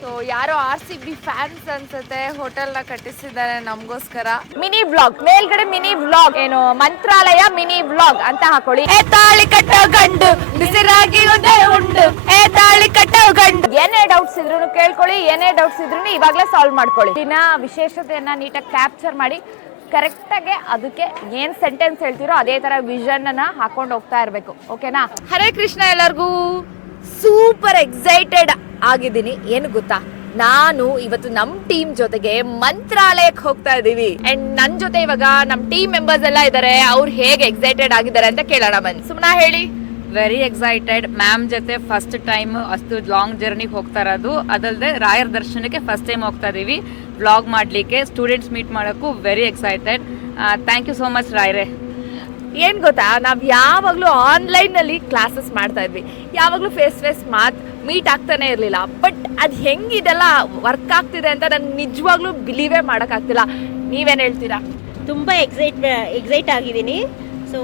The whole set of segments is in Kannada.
ಸೊ ಯಾರೋ RCB ಫ್ಯಾನ್ಸ್ ಅನ್ಸುತ್ತೆ ಹೋಟೆಲ್ ನ ಕಟ್ಟಿಸಿದ್ದಾರೆ ನಮಗೋಸ್ಕರ. ಮಿನಿ ವ್ಲಾಗ್ ಮೇಲ್ಗಡೆ ಮಿನಿ ವ್ಲಾಗ್ ಏನು ಮಂತ್ರಾಲಯ ಮಿನಿ ವ್ಲಾಗ್ ಅಂತ ಹಾಕೊಳ್ಳಿ. ತಾಳಿ ಕಟ್ಟೋ ಗಂಡು ಬಿಸಿರಾಗಿ ಉಂಡು ತಾಳಿ ಕಟ್ಟೋ ಗಂಡು. ಏನೇ ಡೌಟ್ಸ್ ಇದ್ರು ಕೇಳ್ಕೊಳ್ಳಿ, ಏನೇ ಡೌಟ್ಸ್ ಇದ್ರು ಇವಾಗಲೇ ಸಾಲ್ವ್ ಮಾಡ್ಕೊಳ್ಳಿ. ದಿನ ವಿಶೇಷತೆಯನ್ನ ನೀಟಾಗಿ ಕ್ಯಾಪ್ಚರ್ ಮಾಡಿ ಕರೆಕ್ಟಾಗಿ ಅದಕ್ಕೆ ಏನ್ ಸೆಂಟೆನ್ಸ್ ಹೇಳ್ತಿರೋ ಅದೇ ತರ ವಿಷನ್ ಅನ್ನ ಹಾಕೊಂಡು ಹೋಗ್ತಾ ಇರ್ಬೇಕು. ಓಕೆನಾ? ಹರೇ ಕೃಷ್ಣ. ಎಲ್ಲರಿಗೂ ಸೂಪರ್ ಎಕ್ಸೈಟೆಡ್ ಆಗಿದ್ದೀನಿ. ಏನು ಗೊತ್ತಾ, ನಾನು ಇವತ್ತು ನಮ್ ಟೀಮ್ ಜೊತೆಗೆ ಮಂತ್ರಾಲಯಕ್ಕೆ ಹೋಗ್ತಾ ಇದೀವಿ. ಅಂಡ್ ನನ್ ಜೊತೆ ಇವಾಗ ನಮ್ ಟೀಮ್ ಮೆಂಬರ್ಸ್ ಎಲ್ಲ ಇದಾರೆ. ಅವ್ರು ಹೇಗೆ ಎಕ್ಸೈಟೆಡ್ ಆಗಿದ್ದಾರೆ ಅಂತ ಕೇಳೋಣ ಬನ್ನಿ. ಸುಮ್ನಾ ಹೇಳಿ. Very excited. ಮ್ಯಾಮ್ ಜೊತೆ ಫಸ್ಟ್ ಟೈಮ್ ಅಷ್ಟು ಲಾಂಗ್ ಜರ್ನಿಗೆ ಹೋಗ್ತಾ ಇರೋದು. ಅದಲ್ಲದೆ ರಾಯರ ದರ್ಶನಕ್ಕೆ ಫಸ್ಟ್ ಟೈಮ್ ಹೋಗ್ತಾ ಇದೀವಿ ವ್ಲಾಗ್ ಮಾಡ್ಲಿಕ್ಕೆ. ಸ್ಟೂಡೆಂಟ್ಸ್ ಮೀಟ್ ಮಾಡೋಕ್ಕೂ very excited. Thank you so much ರಾಯರೇ. ಏನ್ ಗೊತ್ತಾ, ನಾವ್ ಯಾವಾಗ್ಲೂ ಆನ್ಲೈನ್ ನಲ್ಲಿ ಕ್ಲಾಸಸ್ ಮಾಡ್ತಾ ಇದ್ವಿ, ಯಾವಾಗ್ಲೂ ಫೇಸ್ ಟು ಫೇಸ್ ಮೀಟ್ ಆಗ್ತಾನೆ ಇರ್ಲಿಲ್ಲ. ಬಟ್ ಅದ್ ಹೆಂಗಿದೆಲ್ಲ ವರ್ಕ್ ಆಗ್ತಿದೆ ಅಂತ ನನ್ ನಿಜವಾಗ್ಲೂ ಬಿಲೀವೇ ಮಾಡಕ್ ಆಗ್ತಿಲ್ಲ. ನೀವೇನ್ ಹೇಳ್ತೀರಾ? ತುಂಬಾ ಎಕ್ಸೈಟ್ ಆಗಿದ್ದೀನಿ. ಸೊ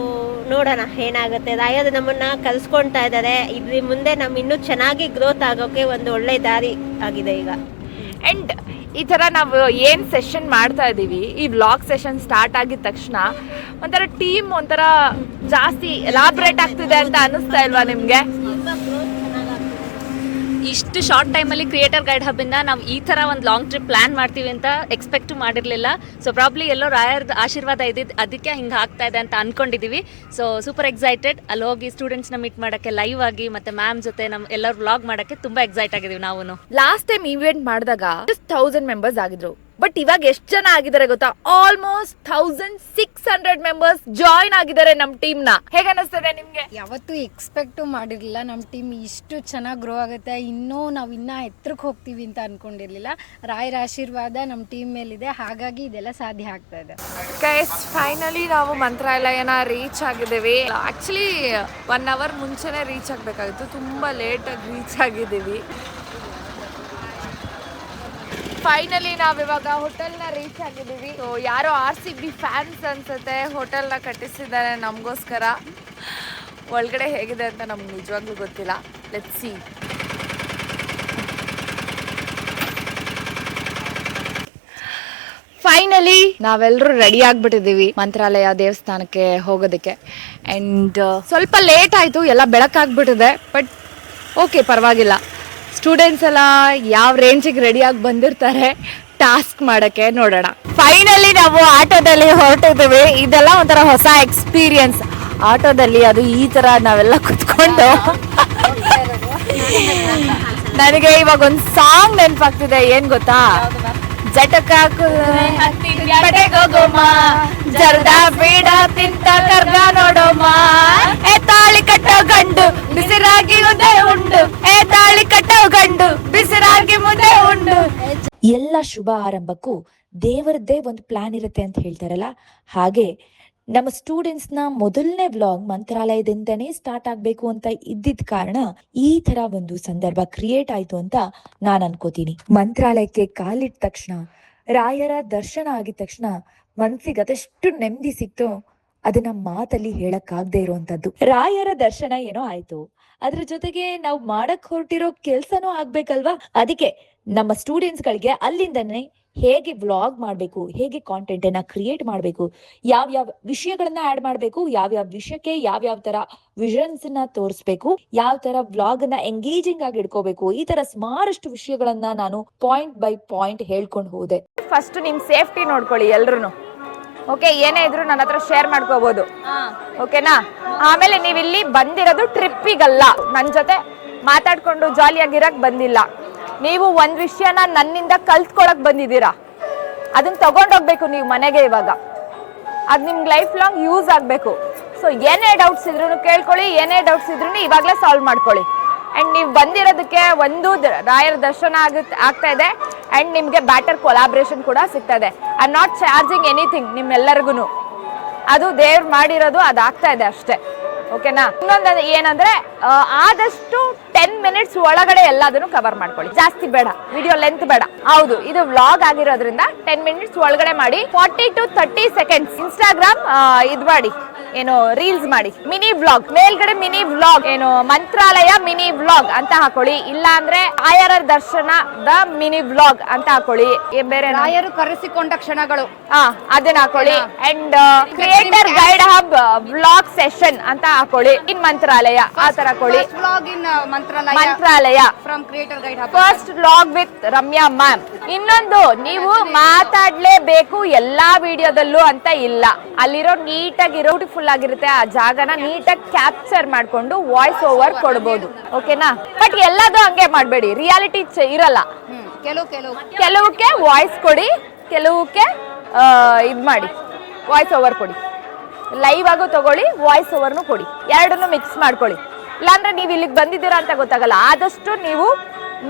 ನೋಡೋಣ ಏನಾಗುತ್ತೆ. ರಾಯರು ನಮ್ಮನ್ನ ಕಲ್ಸ್ಕೊಳ್ತಾ ಇದ್ದಾರೆ. ಇದ್ರ ಮುಂದೆ ನಮ್ ಇನ್ನೂ ಚೆನ್ನಾಗಿ ಗ್ರೋತ್ ಆಗೋಕೆ ಒಂದು ಒಳ್ಳೆ ದಾರಿ ಆಗಿದೆ ಈಗ. ಅಂಡ್ ಈ ತರ ನಾವು ಏನ್ ಸೆಷನ್ ಮಾಡ್ತಾ ಇದೀವಿ, ಈ ವ್ಲಾಗ್ ಸೆಷನ್ ಸ್ಟಾರ್ಟ್ ಆಗಿದ ತಕ್ಷಣ ಒಂಥರ ಟೀಮ್ ಒಂಥರ ಜಾಸ್ತಿ ಎಲಾಬ್ರೇಟ್ ಆಗ್ತಿದೆ ಅಂತ ಅನಿಸ್ತಾ ಇಲ್ವಾ ನಿಮ್ಗೆ? ಇಷ್ಟು ಶಾರ್ಟ್ ಟೈಮಲ್ಲಿ ಕ್ರಿಯೇಟರ್ ಗೈಡ್ ಹಬ್ಬಿಂದ ನಾವು ಈ ಥರ ಒಂದು ಲಾಂಗ್ ಟ್ರಿಪ್ ಪ್ಲಾನ್ ಮಾಡ್ತೀವಿ ಅಂತ ಎಕ್ಸ್ಪೆಕ್ಟ್ ಮಾಡಿರಲಿಲ್ಲ. ಸೊ ಪ್ರಾಬ್ಲಿ ಎಲ್ಲೋ ರಾಯರ್ದ ಆಶೀರ್ವಾದ ಇದ್ದಿದ್ದು ಅದಕ್ಕೆ ಹಿಂಗೆ ಆಗ್ತಾ ಇದೆ ಅಂತ ಅಂದ್ಕೊಂಡಿದ್ದೀವಿ. So super excited. ಅಲ್ಲಿ ಹೋಗಿ ಸ್ಟೂಡೆಂಟ್ಸ್ನ ಮೀಟ್ ಮಾಡೋಕ್ಕೆ ಲೈವ್ ಆಗಿ ಮತ್ತೆ ಮ್ಯಾಮ್ ಜೊತೆ ನಮ್ಮ ಎಲ್ಲರೂ ವ್ಲಾಗ್ ಮಾಡೋಕ್ಕೆ ತುಂಬ ಎಕ್ಸೈಟ್ ಆಗಿದ್ದೀವಿ ನಾವು. ಲಾಸ್ಟ್ ಟೈಮ್ ಇವೆಂಟ್ ಮಾಡಿದಾಗ 1000 ಮೆಂಬರ್ಸ್ ಆಗಿದ್ರು. ಬಟ್ ಇವಾಗ ಎಷ್ಟು ಜನ ಆಗಿದ್ದಾರೆ ಗೊತ್ತಾ? ಆಲ್ಮೋಸ್ಟ್ 1600 ಮೆಂಬರ್ಸ್ ಜಾಯಿನ್ ಆಗಿದ್ದಾರೆ ನಮ್ ಟೀಮ್ ನ. ಹೇಗೆ ಅನಿಸ್ತದೆ ನಿಮ್ಗೆ? ಯಾವತ್ತೂ ಎಕ್ಸ್ಪೆಕ್ಟ್ ಮಾಡಿರ್ಲಿಲ್ಲ ನಮ್ಮ ಟೀಮ್ ಇಷ್ಟು ಚೆನ್ನಾಗಿ ಗ್ರೋ ಆಗುತ್ತೆ, ನಾವು ಇನ್ನ ಎತ್ತರಕ್ಕೆ ಹೋಗ್ತೀವಿ ಅಂತ ಅನ್ಕೊಂಡಿರ್ಲಿಲ್ಲ. ರಾಯರ ಆಶೀರ್ವಾದ ನಮ್ಮ ಟೀಮ್ ಮೇಲಿದೆ, ಹಾಗಾಗಿ ಇದೆಲ್ಲ ಸಾಧ್ಯ ಆಗ್ತಾ ಇದೆ. ಫೈನಲಿ ನಾವು ಮಂತ್ರಾಲಯನ ರೀಚ್ ಆಗಿದ್ದೀವಿ. ಆಕ್ಚುಲಿ 1 hour ಮುಂಚೆನೆ ರೀಚ್ ಆಗ್ಬೇಕಾಗಿತ್ತು, ತುಂಬಾ ಲೇಟ್ ಆಗಿ ರೀಚ್ ಆಗಿದ್ದೀವಿ. ಫೈನಲಿ ನಾವಿವಾಗ ಹೋಟೆಲ್ನ ರೀಚ್ ಆಗಿದ್ದೀವಿ. ಸೊ ಯಾರೋ RCB ಫ್ಯಾನ್ಸ್ ಅನ್ಸುತ್ತೆ ಹೋಟೆಲ್ನ ಕಟ್ಟಿಸಿದ್ದಾರೆ ನಮಗೋಸ್ಕರ. ಒಳಗಡೆ ಹೇಗಿದೆ ಅಂತ ನಮ್ಗೆ ನಿಜವಾಗ್ಲೂ ಗೊತ್ತಿಲ್ಲ. Let's see. ಫೈನಲಿ ನಾವೆಲ್ಲರೂ ರೆಡಿ ಆಗ್ಬಿಟ್ಟಿದ್ದೀವಿ ಮಂತ್ರಾಲಯ ದೇವಸ್ಥಾನಕ್ಕೆ ಹೋಗೋದಕ್ಕೆ. ಅಂಡ್ ಸ್ವಲ್ಪ ಲೇಟ್ ಆಯ್ತು, ಎಲ್ಲ ಬೆಳಕಾಗ್ಬಿಟ್ಟಿದೆ. ಬಟ್ ಓಕೆ, ಪರವಾಗಿಲ್ಲ. ಸ್ಟೂಡೆಂಟ್ಸ್ ಎಲ್ಲ ಯಾವ ರೇಂಜಿಗೆ ರೆಡಿಯಾಗಿ ಬಂದಿರ್ತಾರೆ ಟಾಸ್ಕ್ ಮಾಡಕ್ಕೆ, ನೋಡೋಣ. ಫೈನಲಿ ನಾವು ಆಟೋದಲ್ಲಿ ಹೊರಟಿದ್ದೀವಿ. ಇದೆಲ್ಲ ಒಂಥರ ಹೊಸ ಎಕ್ಸ್ಪೀರಿಯನ್ಸ್ ಆಟೋದಲ್ಲಿ. ಅದು ಈ ತರ ನಾವೆಲ್ಲ ಕುತ್ಕೊಂಡು ನನಗೆ ಇವಾಗ ಒಂದು ಸಾಂಗ್ ನೆನಪಾಗ್ತಿದೆ. ಏನ್ ಗೊತ್ತಾ? ಜಟಕ ಜರ್ದ ಬೀಡ ತಿಂತ ಕರ್ಗ ನೋಡೋಮ ತಾಳಿ ಕಟ್ಟೋ ಗಂಡು ಬಿಸಿರಾಗಿ ಉಂಡು ತಾಳಿ ಕಟ್ಟೋ ಗಂಡು ಬಿಸಿರಾಗಿ ಮುದ್ದೆ ಉಂಡು. ಎಲ್ಲ ಶುಭ ಆರಂಭಕ್ಕೂ ದೇವರದ್ದೇ ಒಂದು ಪ್ಲಾನ್ ಇರುತ್ತೆ ಅಂತ ಹೇಳ್ತಾರಲ್ಲ, ಹಾಗೆ ನಮ್ಮ ಸ್ಟೂಡೆಂಟ್ಸ್ ನ ಮೊದಲನೇ ವ್ಲಾಗ್ ಮಂತ್ರಾಲಯದಿಂದನೇ ಸ್ಟಾರ್ಟ್ ಆಗ್ಬೇಕು ಅಂತ ಇದ್ದಿದ್ ಕಾರಣ ಈ ತರ ಒಂದು ಸಂದರ್ಭ ಕ್ರಿಯೇಟ್ ಆಯ್ತು ಅಂತ ನಾನ್ ಅನ್ಕೋತೀನಿ. ಮಂತ್ರಾಲಯಕ್ಕೆ ಕಾಲಿಟ್ಟ ತಕ್ಷಣ, ರಾಯರ ದರ್ಶನ ಆಗಿದ ತಕ್ಷಣ ಮನ್ಸಿಗೆ ಅದೆಷ್ಟು ನೆಮ್ಮದಿ ಸಿಕ್ತೋ ಅದನ್ನ ಮಾತಲ್ಲಿ ಹೇಳಕ್ಕಾಗದೆ ಇರುವಂತದ್ದು. ರಾಯರ ದರ್ಶನ ಏನೋ ಆಯ್ತು, ಅದ್ರ ಜೊತೆಗೆ ನಾವು ಮಾಡಕ್ ಹೊರಟಿರೋ ಕೆಲ್ಸನೂ ಆಗ್ಬೇಕಲ್ವಾ? ಅದಕ್ಕೆ ನಮ್ಮ ಸ್ಟೂಡೆಂಟ್ಸ್ ಗಳಿಗೆ ಅಲ್ಲಿಂದನೇ ಹೇಗೆ ವ್ಲಾಗ್ ಮಾಡ್ಬೇಕು, ಹೇಗೆ ಕಾಂಟೆಂಟ್ ಅನ್ನ ಕ್ರಿಯೇಟ್ ಮಾಡ್ಬೇಕು, ಯಾವ್ಯಾವ ವಿಷಯಗಳನ್ನ ಆಡ್ ಮಾಡ್ಬೇಕು, ಯಾವ್ಯಾವ ವಿಷಯಕ್ಕೆ ಯಾವ್ಯಾವ ತರ ವಿಷನ್ಸ್ ನ ತೋರಿಸ್ಬೇಕು, ಯಾವ ತರ ವ್ಲಾಗ್ ಅನ್ನ ಎಂಗೇಜಿಂಗ್ ಆಗಿ ಇಟ್ಕೋಬೇಕು, ಈ ತರ ಸುಮಾರಷ್ಟು ವಿಷಯಗಳನ್ನ ನಾನು ಪಾಯಿಂಟ್ ಬೈ ಪಾಯಿಂಟ್ ಹೇಳ್ಕೊಂಡು ಹೋದೆ. ಫಸ್ಟ್ ನಿಮ್ ಸೇಫ್ಟಿ ನೋಡ್ಕೊಳ್ಳಿ ಎಲ್ರು. ಓಕೆ, ಏನೇ ಇದ್ರು ನನ್ನ ಹತ್ರ ಶೇರ್ ಮಾಡ್ಕೋಬಹುದು. ಓಕೆನಾ? ಆಮೇಲೆ ನೀವ್ ಇಲ್ಲಿ ಬಂದಿರೋದು ಟ್ರಿಪ್ಪಿಗಲ್ಲ, ನನ್ ಜೊತೆ ಮಾತಾಡ್ಕೊಂಡು ಜಾಲಿಯಾಗಿರಕ್ ಬಂದಿಲ್ಲ. ನೀವು ಒಂದ್ ವಿಷಯನ ನನ್ನಿಂದ ಕಲ್ತ್ಕೊಳಕ್ ಬಂದಿದ್ದೀರಾ. ಅದನ್ನ ತಗೊಂಡೋಗ್ಬೇಕು ನೀವು ಮನೆಗೆ. ಇವಾಗ ಅದ್ ನಿಮ್ಗೆ ಲೈಫ್ ಲಾಂಗ್ ಯೂಸ್ ಆಗ್ಬೇಕು. ಸೊ ಏನೇ ಡೌಟ್ಸ್ ಇದ್ರು ಕೇಳ್ಕೊಳ್ಳಿ, ಏನೇ ಡೌಟ್ಸ್ ಇದ್ರು ಇವಾಗಲೇ ಸಾಲ್ವ್ ಮಾಡ್ಕೊಳ್ಳಿ. ಅಂಡ್ ನೀವು ಬಂದಿರೋದಕ್ಕೆ ಒಂದು ರಾಯರ ದರ್ಶನ ಆಗ್ತಾ ಇದೆ. ಅಂಡ್ ನಿಮ್ಗೆ ಬ್ಯಾಟರ್ ಕೊಲಾಬ್ರೇಷನ್ ಕೂಡ ಸಿಗ್ತಾ ಇದೆ. I am not charging anything ನಿಮ್ಮೆಲ್ಲರಿಗೂ. ಅದು ದೇವ್ರು ಮಾಡಿರೋದು, ಅದು ಆಗ್ತಾ ಇದೆ ಅಷ್ಟೇ. ಓಕೆನಾ? ಇನ್ನೊಂದು ಏನಂದ್ರೆ ಆದಷ್ಟು 10 minutes ಒಳಗಡೆ ಎಲ್ಲದನ್ನು ಕವರ್ ಮಾಡ್ಕೊಳ್ಳಿ. ಜಾಸ್ತಿ ಬೇಡ, ವಿಡಿಯೋ ಲೆಂತ್ ಬೇಡ. ಹೌದು, ಇದು ವ್ಲಾಗ್ ಆಗಿರೋದ್ರಿಂದ 10 minutes ಒಳಗಡೆ ಮಾಡಿ. 40 to 30 seconds ಇನ್ಸ್ಟಾಗ್ರಾಮ್ ಇದು ಮಾಡಿ, ಏನು ರೀಲ್ಸ್ ಮಾಡಿ, ಮಿನಿ ವ್ಲಾಗ್ ಮೇಲ್ಗಡೆ ಮಿನಿ ವ್ಲಾಗ್, ಏನು ಮಂತ್ರಾಲಯ ಮಿನಿ ವ್ಲಾಗ್ ಅಂತ ಹಾಕೊಳ್ಳಿ, ಇಲ್ಲ ಅಂದ್ರೆ ರಾಯರ ದರ್ಶನದ ಮಿನಿ ವ್ಲಾಗ್ ಅಂತ ಹಾಕೊಳ್ಳಿ. ಬೇರೆ ರಾಯರು ಕರೆಸಿಕೊಂಡ ಕ್ಷಣಗಳು ಅದನ್ನ ಹಾಕೊಳ್ಳಿ. And creator guide hub vlog session ಅಂತ ಹಾಕೊಳ್ಳಿ. ಇನ್ ಮಂತ್ರಾಲಯ ಆ ತರ ಹಾಕೊಳ್ಳಿ. Vlog in Mantralaya from creator guide hub. First vlog with Ramya ma'am. ಇನ್ನೊಂದು, ನೀವು ಮಾತಾಡ್ಲೇಬೇಕು ಎಲ್ಲಾ ವಿಡಿಯೋದಲ್ಲೂ ಅಂತ ಇಲ್ಲ. ಅಲ್ಲಿರೋ ನೀಟಾಗಿರೋ ಬ್ಯೂಟಿಫುಲ್ ಆಗಿರುತ್ತೆ ಆ ಜಾಗನ ನೀಟಾಗಿ ಕ್ಯಾಪ್ಚರ್ ಮಾಡ್ಕೊಂಡು ವಾಯ್ಸ್ ಓವರ್ ಕೊಡ್ಬೋದು. ಓಕೆನಾ? ಬಟ್ ಎಲ್ಲದೂ ಹಂಗೆ ಮಾಡಬೇಡಿ, ರಿಯಾಲಿಟಿ ಇರಲ್ಲ. ಕೆಲವಕ್ಕೆ ವಾಯ್ಸ್ ಕೊಡಿ, ಕೆಲವಕ್ಕೆ ಇದ್ ಮಾಡಿ ವಾಯ್ಸ್ ಓವರ್ ಕೊಡಿ. ಲೈವ್ ಆಗು ತಗೊಳ್ಳಿ, ವಾಯ್ಸ್ ಓವರ್ನು ಕೊಡಿ, ಎರಡನ್ನು ಮಿಕ್ಸ್ ಮಾಡ್ಕೊಳ್ಳಿ. ಇಲ್ಲಾಂದ್ರೆ ನೀವು ಇಲ್ಲಿಗೆ ಬಂದಿದ್ದೀರಾ ಅಂತ ಗೊತ್ತಾಗಲ್ಲ. ಆದಷ್ಟು ನೀವು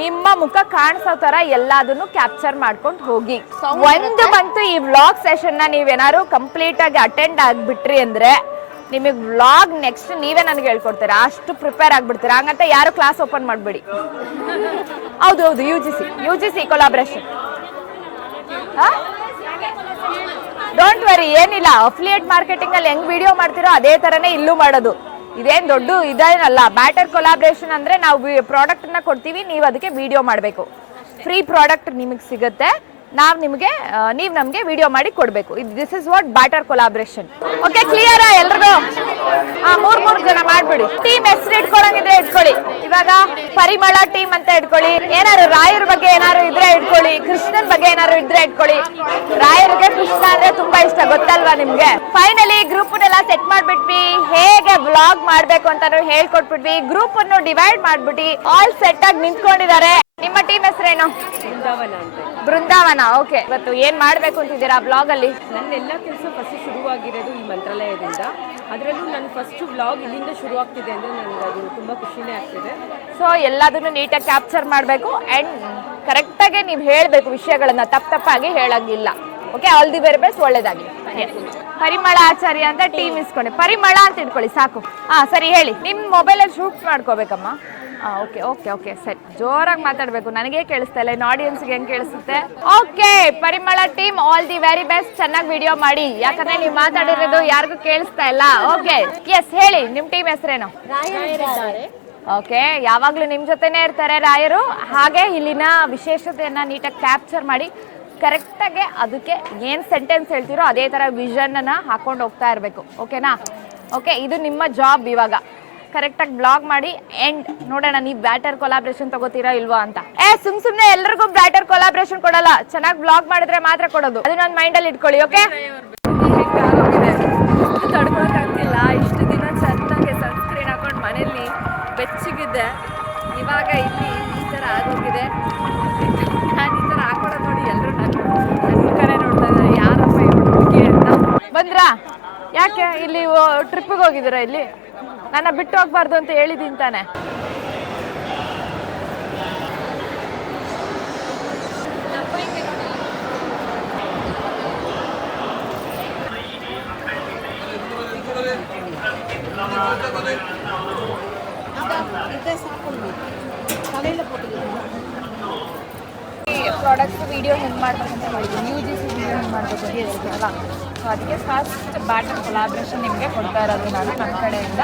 ನಿಮ್ಮ ಮುಖ ಕಾಣಿಸೋ ತರ ಎಲ್ಲದನ್ನು ಕ್ಯಾಪ್ಚರ್ ಮಾಡ್ಕೊಂಡು ಹೋಗಿ. ಒಂದು ಬಂತು ಈ ವ್ಲಾಗ್ ಸೆಷನ್ ನ ನೀವೇನಾದ್ರು ಕಂಪ್ಲೀಟ್ ಆಗಿ ಅಟೆಂಡ್ ಆಗ್ಬಿಟ್ರಿ ಅಂದ್ರೆ ನಿಮಗೆ ವ್ಲಾಗ್ ನೆಕ್ಸ್ಟ್ ನೀವೇ ನನಗೆ ಹೇಳ್ಕೊಡ್ತೀರಾ, ಅಷ್ಟು ಪ್ರಿಪೇರ್ ಆಗ್ಬಿಡ್ತೀರಾ. ಹಂಗಂತ ಯಾರು ಕ್ಲಾಸ್ ಓಪನ್ ಮಾಡಬೇಡಿ. ಹೌದು, U G C collaboration. Don't worry, ಏನಿಲ್ಲ. ಅಫಿಲಿಯೇಟ್ ಮಾರ್ಕೆಟಿಂಗ್ ಅಲ್ಲಿ ಹೆಂಗ್ ವಿಡಿಯೋ ಮಾಡ್ತಿರೋ ಅದೇ ತರನೇ ಇಲ್ಲೂ ಮಾಡೋದು. ಇದೇನ್ ದೊಡ್ಡ ಇದೇನಲ್ಲ. ಬ್ಯಾಟರ್ ಕೊಲಾಬ್ರೇಷನ್ ಅಂದ್ರೆ ನಾವು ಪ್ರಾಡಕ್ಟ್ ನ ಕೊಡ್ತೀವಿ, ನೀವು ಅದಕ್ಕೆ ವಿಡಿಯೋ ಮಾಡಬೇಕು. ಫ್ರೀ ಪ್ರಾಡಕ್ಟ್ ನಿಮಗೆ ಸಿಗುತ್ತೆ, ನೀವು ನಮ್ಗೆ ವಿಡಿಯೋ ಮಾಡಿ ಕೊಡ್ಬೇಕು. This is what batter collaboration. Okay, clear ಎಲ್ರಿಗೂ? ಮೂರ್ ಜನ ಮಾಡ್ಬಿಡಿ. ಟೀಮ್ ಹೆಸರು ಇಟ್ಕೊಳಂಗಿದ್ರೆ ಇಟ್ಕೊಳ್ಳಿ. ಇವಾಗ ಪರಿಮಳ ಟೀಮ್ ಅಂತ ಇಟ್ಕೊಳ್ಳಿ. ಏನಾರು ರಾಯರ ಬಗ್ಗೆ ಏನಾರು ಇದ್ರೆ ಇಟ್ಕೊಳ್ಳಿ, ಕೃಷ್ಣನ್ ಬಗ್ಗೆ ಏನಾರು ಇದ್ರೆ ಇಟ್ಕೊಳ್ಳಿ. ರಾಯರಿಗೆ ಕೃಷ್ಣ ಅಂದ್ರೆ ತುಂಬಾ ಇಷ್ಟ, ಗೊತ್ತಲ್ವಾ ನಿಮ್ಗೆ? ಫೈನಲಿ ಗ್ರೂಪ್ ನೆಲ್ಲ ಸೆಟ್ ಮಾಡ್ಬಿಟ್ವಿ. ಹೇಗೆ ವ್ಲಾಗ್ ಮಾಡ್ಬೇಕು ಅಂತ ಹೇಳ್ಕೊಟ್ಬಿಟ್ವಿ. ಗ್ರೂಪ್ ಅನ್ನು ಡಿವೈಡ್ ಮಾಡ್ಬಿಟ್ಟು ಆಲ್ ಸೆಟ್ ಆಗಿ ನಿಂತ್ಕೊಂಡಿದ್ದಾರೆ. ನಿಮ್ಮ ಟೀಮ್ ಹೆಸರೇನು? ಬೃಂದಾವನ. ಓಕೆ, ಇವತ್ತು ಏನ್ ಮಾಡ್ಬೇಕು ಅಂತಿದ್ದೀರಾ ಬ್ಲಾಗ್ ಅಲ್ಲಿ? ನನ್ನೆಲ್ಲ ಕೆಲಸ ಫಸ್ಟ್ ಶುರುವಾಗಿರೋದು ಈ ಮಂತ್ರಾಲಯದಿಂದ. ಅದರಲ್ಲೂ ನನ್ನ ಫಸ್ಟ್ ವ್ಲಾಗ್ ಇಲ್ಲಿಂದ ಶುರು ಆಗ್ತಿದೆ ಅಂದರೆ ನನಗೆ ಅದು ತುಂಬ ಖುಷಿನೇ ಆಗ್ತಿದೆ. ಸೊ ಎಲ್ಲದನ್ನು ನೀಟಾಗಿ ಕ್ಯಾಪ್ಚರ್ ಮಾಡಬೇಕು ಆ್ಯಂಡ್ ಕರೆಕ್ಟಾಗಿ ನೀವು ಹೇಳಬೇಕು ವಿಷಯಗಳನ್ನ, ತಪ್ಪಾಗಿ ಹೇಳಂಗಿಲ್ಲ. Okay, all the very best, ಒಳ್ಳೇದಾಗಿ. ಪರಿಮಳ ಆಚಾರ್ಯ ಅಂತ ಟೀಮ್ ಇಸ್ಕೊಂಡೆ. ಪರಿಮಳ ಅಂತ ಇಟ್ಕೊಳ್ಳಿ ಸಾಕು. ಸರಿ, ಹೇಳಿ. ನಿಮ್ಮ ಮೊಬೈಲಲ್ಲಿ ಶೂಟ್ ಮಾಡ್ಕೋಬೇಕಮ್ಮ. ಓಕೆ, ಸರಿ. ಜೋರಾಗಿ ಮಾತಾಡಬೇಕು, ನನಗೆ ಕೇಳಿಸ್ತಾ ಇಲ್ಲ, ಇನ್ನು ಆಡಿಯನ್ಸ್ಗೆ ಹೆಂಗೆ ಕೇಳಿಸುತ್ತೆ? ಓಕೆ, ಪರಿಮಳ team all the very best. ಚೆನ್ನಾಗಿ ವಿಡಿಯೋ ಮಾಡಿ, ಯಾಕಂದ್ರೆ ನೀವು ಮಾತಾಡಿರೋದು ಯಾರಿಗೂ ಕೇಳಿಸ್ತಾ ಇಲ್ಲ. ಓಕೆ, ಎಸ್, ಹೇಳಿ. ನಿಮ್ಮ ಟೀಮ್ ಹೆಸರೇನು? ಓಕೆ, ಯಾವಾಗಲೂ ನಿಮ್ಮ ಜೊತೆನೇ ಇರ್ತಾರೆ ರಾಯರು. ಹಾಗೆ ಇಲ್ಲಿನ ವಿಶೇಷತೆಯನ್ನು ನೀಟಾಗಿ ಕ್ಯಾಪ್ಚರ್ ಮಾಡಿ ಕರೆಕ್ಟಾಗಿ ಅದಕ್ಕೆ ಏನು ಸೆಂಟೆನ್ಸ್ ಹೇಳ್ತೀರೋ ಅದೇ ಥರ ವಿಷನ್ನ ಹಾಕೊಂಡು ಹೋಗ್ತಾ ಇರಬೇಕು. ಓಕೆನಾ? ಓಕೆ, ಇದು ನಿಮ್ಮ ಜಾಬ್. ಇವಾಗ ಕರೆಕ್ಟಾಗಿ ಬ್ಲಾಗ್ ಮಾಡಿ ಎಂಡ್ ನೋಡೋಣ ನೀವು ಬ್ಯಾಟರ್ ಕೊಲಾಬ್ರೇಷನ್ ತಗೋತೀರಾ ಇಲ್ವಾ ಅಂತ. ಸುಮ್ನೆ ಎಲ್ರಿಗೂ ಬ್ಯಾಟರ್ ಕೊಲಾಬ್ರೇಷನ್ ಕೊಡಲ್ಲ, ಚೆನ್ನಾಗಿ ಬ್ಲಾಗ್ ಮಾಡಿದ್ರೆ ಮಾತ್ರ ಕೊಡೋದು. ಅದು ನನ್ನ ಮೈಂಡಲ್ಲಿ ಇಟ್ಕೊಳ್ಳಿ. ಓಕೆ, ತಡ್ಕೊಳಕ್ಕಾಗ್ತಿಲ್ಲ. ಇಷ್ಟು ದಿನ ಚೆನ್ನಾಗಿ ಸನ್ಸ್ಕ್ರೀನ್ ಹಾಕೊಂಡು ಮನೇಲಿ ಬೆಚ್ಚಗಿದ್ದೆ, ಇವಾಗ ಇಲ್ಲಿ ಈ ಥರ ಆಗೋಗಿದೆ. ನಾನು ಈ ಥರ ಹಾಕೊಳ್ಳೋದು ನೋಡಿ ಎಲ್ಲರೂ ನನ್ನ ಕಡೆ ನೋಡ್ತಾ ಇದ್ದಾರೆ, ಯಾರಪ್ಪ ಹುಡುಗಿ ಅಂತ. ಬಂದ್ರಾ? ಯಾಕೆ ಇಲ್ಲಿ ಟ್ರಿಪ್ಪಿಗೆ ಹೋಗಿದ್ದೀರಾ? ಇಲ್ಲಿ ನನ್ನ ಬಿಟ್ಟು ಹೋಗ್ಬಾರ್ದು ಅಂತ ಹೇಳಿದ್ದೀನಿ ತಾನೆ. ಪ್ರಾಡಕ್ಟ್ ವಿಡಿಯೋ ಹೆಂಗೆ ಮಾಡ್ಬೇಕು ಅಂತ ಹೇಳಿದ್ದೀನಿ, UGC ವಿಡಿಯೋ ಹೆಂಗೆ ಮಾಡಬೇಕು ಅಂತ ಹೇಳ್ತೀನಲ್ಲ. ಸೊ ಅದಕ್ಕೆ ಫಸ್ಟ್ ಬ್ಯಾಟರ್ ಕೊಲಾಬ್ರೇಷನ್ ನಿಮಗೆ ಕೊಡ್ತಾ ಇರೋದು ನಾನು ನನ್ನ ಕಡೆಯಿಂದ.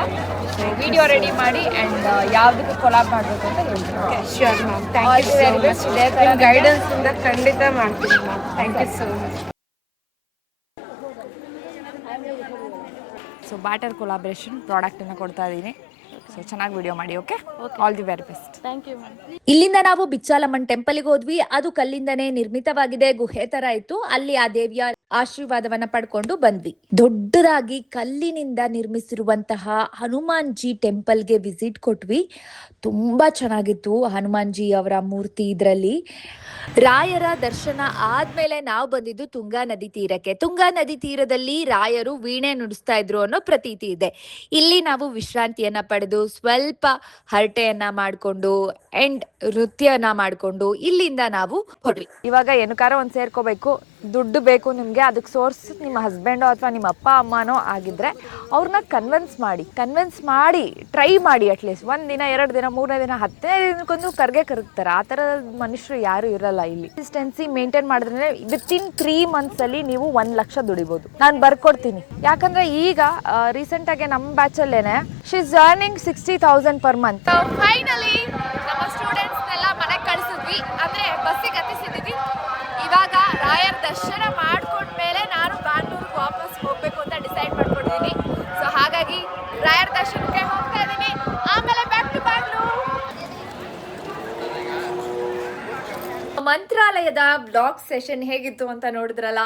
ಸೊ ವಿಡಿಯೋ ರೆಡಿ ಮಾಡಿ ಆ್ಯಂಡ್ ಯಾವುದಕ್ಕೆ ಕೊಲಾಬ್ ಮಾಡಬೇಕು ಅಂತ ಹೇಳ್ತೀನಿ. Okay, sure ma'am, thank you so much. ಇದೇ ಥರ ಗೈಡೆನ್ಸಿಂದ ಖಂಡಿತ ಮಾಡ್ತೀನಿ ma'am. Thank you so much. So better collaboration ಪ್ರಾಡಕ್ಟನ್ನು ಕೊಡ್ತಾ ಇದ್ದೀನಿ. ಸೊ ಚೆನ್ನಾಗಿ ವಿಡಿಯೋ ಮಾಡಿ. Okay, all the very best. Thank you ma'am. ಇಲ್ಲಿಂದ ನಾವು ಬಿಚ್ಚಾಲಮ್ಮನ್ ಟೆಂಪಲ್ಗೆ ಹೋದ್ವಿ. ಅದು ಕಲ್ಲಿಂದನೇ ನಿರ್ಮಿತವಾಗಿದೆ, ಗುಹೆ ತರ ಇತ್ತು. ಅಲ್ಲಿ ಆ ದೇವಿಯ ಆಶೀರ್ವಾದವನ್ನ ಪಡ್ಕೊಂಡು ಬಂದ್ವಿ. ದೊಡ್ಡದಾಗಿ ಕಲ್ಲಿನಿಂದ ನಿರ್ಮಿಸಿರುವಂತಹ ಹನುಮಾನ್ ಜಿ ಟೆಂಪಲ್ಗೆ ವಿಸಿಟ್ ಕೊಟ್ವಿ. ತುಂಬಾ ಚೆನ್ನಾಗಿತ್ತು ಹನುಮಾನ್ ಜಿ ಅವರ ಮೂರ್ತಿ ಇದ್ರಲ್ಲಿ. ರಾಯರ ದರ್ಶನ ಆದ್ಮೇಲೆ ನಾವು ಬಂದಿದ್ದು ತುಂಗಾ ನದಿ ತೀರಕ್ಕೆ. ತುಂಗಾ ನದಿ ತೀರದಲ್ಲಿ ರಾಯರು ವೀಣೆ ನುಡಿಸ್ತಾ ಇದ್ರು ಅನ್ನೋ ಪ್ರತೀತಿ ಇದೆ. ಇಲ್ಲಿ ನಾವು ವಿಶ್ರಾಂತಿಯನ್ನ ಪಡೆದು ಸ್ವಲ್ಪ ಹರಟೆಯನ್ನ ಮಾಡ್ಕೊಂಡು ಅಂಡ್ ನೃತ್ಯನ ಮಾಡ್ಕೊಂಡು ಇಲ್ಲಿಂದ ನಾವು ಹೊರಟ್ವಿ. ಇವಾಗ ಏನಕ್ಕಾರ ಒಂದು ಸೇರ್ಕೋಬೇಕು, ದುಡ್ಡು ಬೇಕು ನಿಮಗೆ, ಅದಕ್ಕೆ ಸೋರ್ಸ್ ನಿಮ್ಮ ಹಸ್ಬೆಂಡೋ ಅಥವಾ ನಿಮ್ಮ ಅಪ್ಪ ಅಮ್ಮನೋ ಆಗಿದ್ರೆ ಅವ್ರನ್ನ ಕನ್ವಿನ್ಸ್ ಮಾಡಿ ಟ್ರೈ ಮಾಡಿ. ಅಟ್ಲೀಸ್ಟ್ 1 ದಿನ 2 ದಿನ 3ನೇ ದಿನ 10ನೇ ದಿನಕ್ಕೊಂದು ಕರ್ಗೆ ಕರಗ್ತಾರೆ. ಆ ಥರ ಮನುಷ್ಯರು ಯಾರು ಇರಲ್ಲ. ಬರಲ್ಲ ಇಲ್ಲಿ. ಕನ್ಸಿಸ್ಟೆನ್ಸಿ ಮೇಂಟೈನ್ ಮಾಡಿದ್ರೆ ವಿತಿನ್ 3 months ಅಲ್ಲಿ ನೀವು 1 ಲಕ್ಷ ದುಡಿಬಹುದು. ನಾನು ಬರ್ಕೊಡ್ತೀನಿ. ಯಾಕಂದ್ರೆ ಈಗ ರೀಸೆಂಟ್ ಆಗಿ ನಮ್ಮ ಬ್ಯಾಚ್ ಅಲ್ಲೇನೆ she is earning 60,000 per month. Finally ನಮ್ಮ ಸ್ಟೂಡೆಂಟ್ಸ್ ನೆಲ್ಲ ಮನೆಗೆ ಕಳಿಸಿದ್ವಿ, ಅಂದ್ರೆ ಬಸ್ಸಿಗೆ ಹತ್ತಿಸಿದ್ವಿ. ಇವಾಗ ರಾಯರ್ ದರ್ಶನ ಮಾಡ್ಕೊಂಡ್ಮೇಲೆ ನಾನು ಬ್ಯಾಂಗ್ಳೂರ್ಗೆ ವಾಪಸ್ ಹೋಗ್ಬೇಕು ಅಂತ ಡಿಸೈಡ್ ಮಾಡ್ಕೊಂಡಿದ್ದೀನಿ. ಸೊ ಹಾಗಾಗಿ ರಾಯರ್ ದರ್ಶನಕ್ಕೆ ಹೋಗ್ತಾ ಇದ್ದೀನಿ, ಆಮೇಲೆ ಬ್ಯಾಕ್ ಟು ಬ್ಯಾಂಗ್ಳೂರ್. ಮಂತ್ರಾಲಯದ ಬ್ಲಾಗ್ ಸೆಷನ್ ಹೇಗಿತ್ತು ಅಂತ ನೋಡಿದ್ರಲ್ಲ,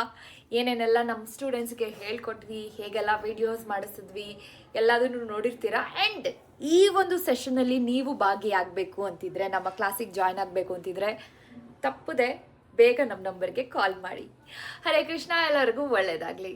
ಏನೇನೆಲ್ಲ ನಮ್ಮ ಸ್ಟೂಡೆಂಟ್ಸ್ಗೆ ಹೇಳ್ಕೊಟ್ವಿ, ಹೇಗೆಲ್ಲ ವಿಡಿಯೋಸ್ ಮಾಡಿಸಿದ್ವಿ ಎಲ್ಲದನ್ನು ನೋಡಿರ್ತೀರಾ. ಆ್ಯಂಡ್ ಈ ಒಂದು ಸೆಷನಲ್ಲಿ ನೀವು ಭಾಗಿಯಾಗಬೇಕು ಅಂತಿದ್ರೆ, ನಮ್ಮ ಕ್ಲಾಸಿಗೆ ಜಾಯ್ನ್ ಆಗಬೇಕು ಅಂತಿದ್ರೆ ತಪ್ಪದೆ ಬೇಗ ನಮ್ಮ ನಂಬರ್ಗೆ ಕಾಲ್ ಮಾಡಿ. ಹರೇ ಕೃಷ್ಣ, ಎಲ್ಲರಿಗೂ ಒಳ್ಳೆಯದಾಗಲಿ.